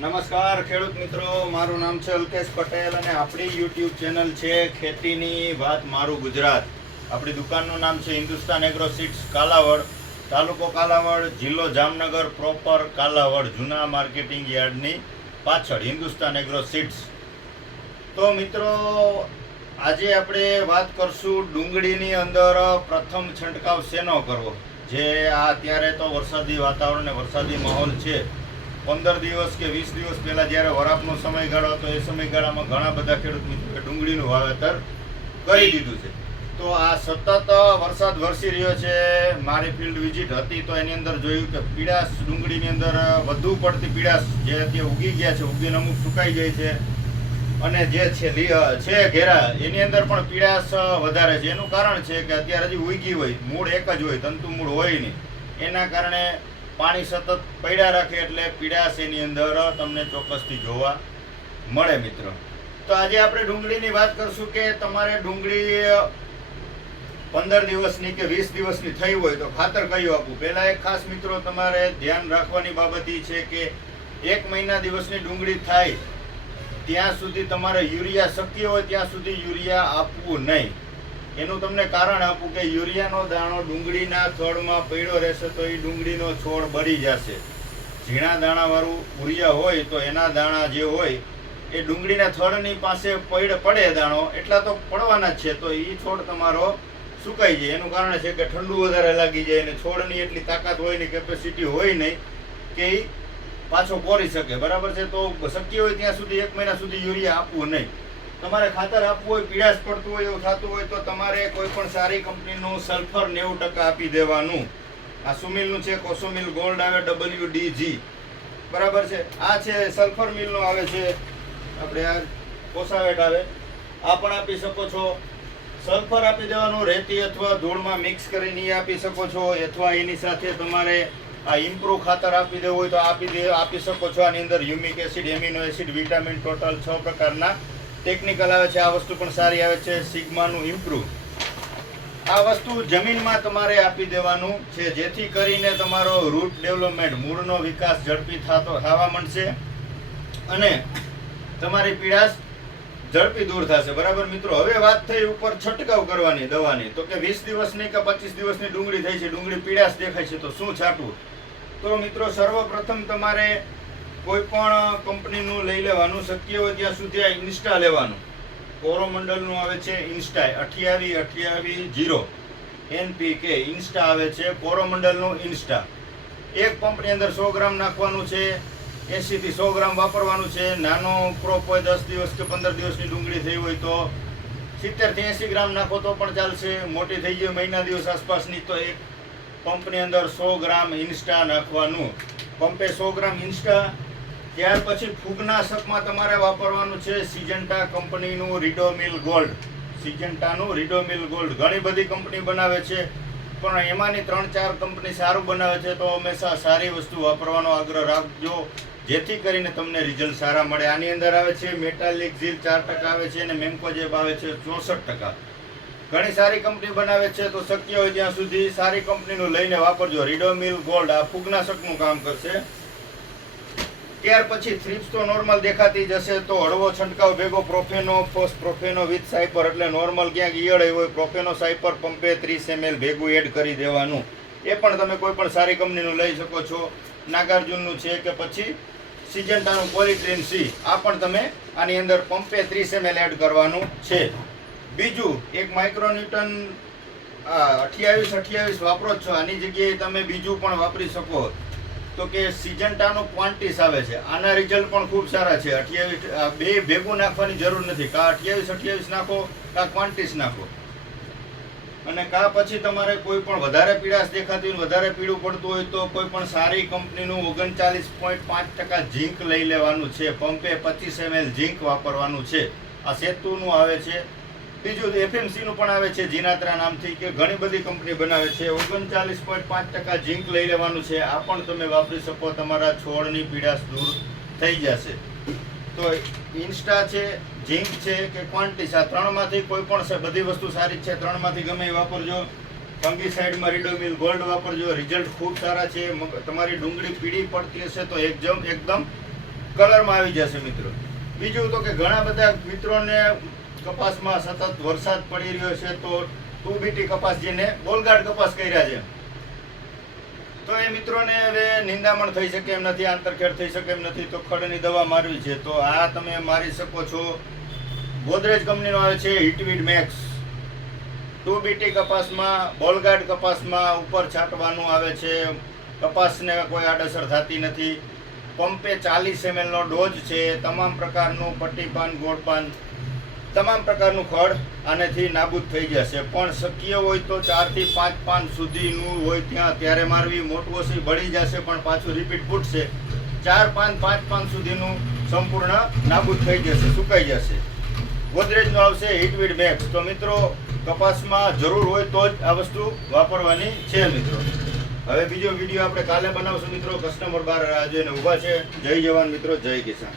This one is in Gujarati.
નમસ્કાર ખેડૂત મિત્રો, મારું નામ છે અલ્કેશ પટેલ અને આપણી યુટ્યુબ ચેનલ છે ખેતીની વાત મારું ગુજરાત. આપણી દુકાનનું નામ છે હિન્દુસ્તાન એગ્રો સીડ્સ કાલાવડ, તાલુકો કાલાવડ, જિલ્લો જામનગર, પ્રોપર કાલાવડ, જૂના માર્કેટિંગ યાર્ડની પાછળ હિન્દુસ્તાન એગ્રો સીડ્સ. તો મિત્રો, આજે આપણે વાત કરશું ડુંગળીની અંદર પ્રથમ છંટકાવ શેનો કરવો. જે આ અત્યારે તો વરસાદી વાતાવરણ અને વરસાદી માહોલ છે. 15 દિવસ કે 20 દિવસ પહેલાં જ્યારે વરાપનો સમયગાળો હતો એ સમયગાળામાં ઘણા બધા ખેડૂત મિત્રોએ ડુંગળીનું વાવેતર કરી દીધું છે. તો આ સતત વરસાદ વરસી રહ્યો છે. મારી ફિલ્ડ વિઝિટ હતી તો એની અંદર જોયું કે પીળાશ ડુંગળીની અંદર વધુ પડતી પીળાશ જે અત્યારે ઉગી ગયા છે, ઉગીને અમુક સુકાઈ જાય છે, અને જે છે ઘેરા એની અંદર પણ પીળાશ વધારે છે. એનું કારણ છે કે અત્યારે હજી ઉગી હોય, મૂળ એક જ હોય, તંતુ મૂળ હોય નહીં. એના કારણે પાણી સતત પડ્યા રાખે એટલે પીળાશ એની અંદર તમને ચોક્કસથી જોવા મળે મિત્રો. તો આજે આપણે ડુંગળીની વાત કરશું કે તમારે ડુંગળી 15 દિવસની કે 20 દિવસની થઈ હોય તો ખાતર કયું આપવું. પહેલા એક ખાસ મિત્રો તમારે ધ્યાન રાખવાની બાબત એ છે કે 1 મહિના દિવસની ડુંગળી થાય ત્યાં સુધી તમારે યુરિયા શક્ય હોય ત્યાં સુધી યુરિયા આપવું નહીં. એનું તમને કારણ આપું કે યુરિયાનો દાણો ડુંગળીના છોડમાં પડ્યો રહેશે તો એ ડુંગળીનો છોડ બળી જશે. ઝીણા દાણાવાળું યુરિયા હોય તો એના દાણા જે હોય એ ડુંગળીના થડની પાસે પડે દાણો એટલા તો પડવાના જ છે, તો એ છોડ તમારો સુકાઈ જાય. એનું કારણ છે કે ઠંડુ વધારે લાગી જાય અને છોડની એટલી તાકાત હોય નહીં, કેપેસિટી હોય નહીં કે એ પાછો પોરી શકે. બરાબર છે. તો શક્ય હોય ત્યાં સુધી 1 મહિના સુધી યુરિયા આપવું નહીં. તમારે ખાતર આપવું હોય, પીળાશ પડતું હોય એવું થતું હોય તો તમારે કોઈ પણ સારી કંપનીનું સલ્ફર 90% આપી દેવાનું. આ સુમિલનું છે, કોસોમિલ ગોલ્ડ આવે, WDG. બરાબર છે. આ છે સલ્ફર મિલનું આવે છે, આપણે આ કોસાવેટ આવે, આ પણ આપી શકો છો. સલ્ફર આપી દેવાનું, રેતી અથવા ધૂળમાં મિક્સ કરીને આપી શકો છો, અથવા એની સાથે તમારે આ ઇમ્પ્રૂવ ખાતર આપી દેવું હોય તો આપી શકો છો. આની અંદર humic acid, amino acid, vitamin total 6 પ્રકારના ટેકનિકલ આવે છે. આ વસ્તુ પણ સારી આવે છે, સિગ્માનું ઇમ્પ્રૂવ. આ વસ્તુ જમીનમાં તમારે આપી દેવાનું છે જેથી કરીને તમારો રૂટ ડેવલપમેન્ટ, મૂળનો વિકાસ ઝડપી થવા માંડશે અને તમારી પીળાશ ઝડપી દૂર થશે. બરાબર મિત્રો. હવે વાત થઈ ઉપર છંટકાવ કરવાની દવાની. તો કે 20 દિવસની કે 25 દિવસની ડુંગળી થઈ છે, ડુંગળી પીળાશ દેખાય છે, તો શું છાંટવું. તો મિત્રો, સર્વપ્રથમ તમારે કોઈ પણ કંપનીનું લઈ લેવાનું. શક્ય હોય ત્યાં સુધી આ ઇન્સ્ટા લેવાનું. કોરોમંડલનું આવે છે ઇન્સ્ટા 28-28-0 NPK ઇન્સ્ટા આવે છે, કોરોમંડલનું ઇન્સ્ટા. એક પંપની અંદર 100 ગ્રામ નાખવાનું છે. 80 થી 100 ગ્રામ વાપરવાનું છે. નાનો ક્રોપ હોય, 10 દિવસ કે 15 દિવસની ડુંગળી થઈ હોય તો 70 થી 80 ગ્રામ નાખો તો પણ ચાલશે. મોટી થઈ ગઈ મહિના દિવસ આસપાસની તો એક પંપની અંદર 100 ગ્રામ ઇન્સ્ટા નાખવાનું. પંપે 100 ગ્રામ ઇન્સ્ટા. ત્યાર પછી ફૂગનાશકમાં તમારે વાપરવાનું છે સિજન્ટા કંપનીનું રીડોમિલ ગોલ્ડ. સિજન્ટાનું રીડોમિલ ગોલ્ડ ઘણી બધી કંપની બનાવે છે, પણ એમાંની 3-4 કંપની સારું બનાવે છે. તો હંમેશા સારી વસ્તુ વાપરવાનો આગ્રહ રાખજો જેથી કરીને તમને રિઝલ્ટ સારા મળે. આની અંદર આવે છે મેટાલિક ઝીલ 4% આવે છે અને મેમ્કોજેબ આવે છે 64%. ઘણી સારી કંપની બનાવે છે, તો શક્ય હોય ત્યાં સુધી સારી કંપનીનું લઈને વાપરજો. રીડોમિલ ગોલ્ડ આ ફૂગનાશકનું કામ કરશે. ત્યાર પછી થ્રિપ્સ તો નોર્મલ દેખાતી જશે, તો હળવો છંટકાવ ભેગો પ્રોફેનો, પ્રોફેનો વિથ સાયપર, એટલે નોર્મલ ક્યાંક ઈયળ હોય પ્રોફેનો સાયપર પંપે 30 ml ભેગું એડ કરી દેવાનું. એ પણ તમે કોઈ પણ સારી કંપનીનું લઈ શકો છો. નાગાર્જુનનું છે કે પછી સિજન્ટાનું પોલિટ્રીન સી, આ પણ તમે આની અંદર પંપે 30 ml એડ કરવાનું છે. બીજું એક માઇક્રોન્યુટન 28-28 વાપરો જ છો, આની જગ્યાએ તમે બીજું પણ વાપરી શકો. તો કે સિજન્ટાનું ક્વાન્ટિસ આવે છે, આના રિઝલ્ટ પણ ખૂબ સારા છે. 28 બે ભેગું નાખવાની જરૂર નથી. કા 28-28 નાખો, કા ક્વાન્ટિસ નાખો. અને કા પછી તમારે કોઈ પણ વધારે પીળાશ દેખાતી હોય, વધારે પીળું પડતું હોય તો કોઈ પણ સારી કંપનીનું 39.5% ઝીંક લઈ લેવાનું છે. પંપે 25 ml ઝીંક વાપરવાનું છે. આ સેતુનું આવે છે. બીજું FMC નું પણ આવે છે જીનાત્રા નામથી, કે ઘણી બધી કંપની બનાવે છે. 39.5% ઝીંક લઈ લેવાનું છે. આ પણ તમે વાપરી શકો, તમારા છોડની પીળાશ દૂર થઈ જશે. તો ઇન્સ્ટા છે, ઝીંક છે કે ક્વાન્ટિસ, આ 3માંથી કોઈ પણ બધી વસ્તુ સારી છે. 3માંથી ગમે એ વાપરજો. ફંગીસાઇડમાં રીડોમિલ ગોલ્ડ વાપરજો, રિઝલ્ટ ખૂબ સારા છે. તમારી ડુંગળી પીળી પડતી હશે તો એકદમ કલરમાં આવી જશે મિત્રો. બીજું તો કે ઘણા બધા મિત્રોને કપાસમાં સતત વરસાદ પડી રહ્યો છે તો 2BT કપાસ જેને ગોલગાડ કપાસ કર્યા છે તો એ મિત્રોને હવે નિંદામણ થઈ શકે એમ નથી, આંતરખેડ થઈ શકે એમ નથી, તો ખડની દવા મારવી છે તો આ તમે મારી શકો છો. ગોદરેજ કંપનીનો આવે છે હિટવીડ મેક્સ. 2BT કપાસમાં, બોલગાર્ડ કપાસમાં ઉપર છાંટવાનું આવે છે. કપાસને કોઈ આડઅસર થતી નથી. પંપે 40 ml નો ડોઝ છે. તમામ પ્રકારનું પટ્ટીપાન, ગોળપાન, તમામ પ્રકારનું ખડ આનેથી નાબૂદ થઈ જશે. પણ શક્ય હોય તો 4 થી 5 પાન સુધીનું હોય ત્યારે મારવી. મોટું ઓછી બળી જશે પણ પાછું રિપીટ ફૂટશે. 4 પાન 5 પાન સુધીનું સંપૂર્ણ નાબૂદ થઈ જશે, સુકાઈ જશે. ગોદરેજનો આવશે હિટવીડ મેક્સ. તો મિત્રો કપાસમાં જરૂર હોય તો જ આ વસ્તુ વાપરવાની છે મિત્રો. હવે બીજો વિડીયો આપણે કાલે બનાવશું મિત્રો. કસ્ટમર બહાર રાહ જોઈને ઊભા છે. જય જવાન મિત્રો, જય કિસાન.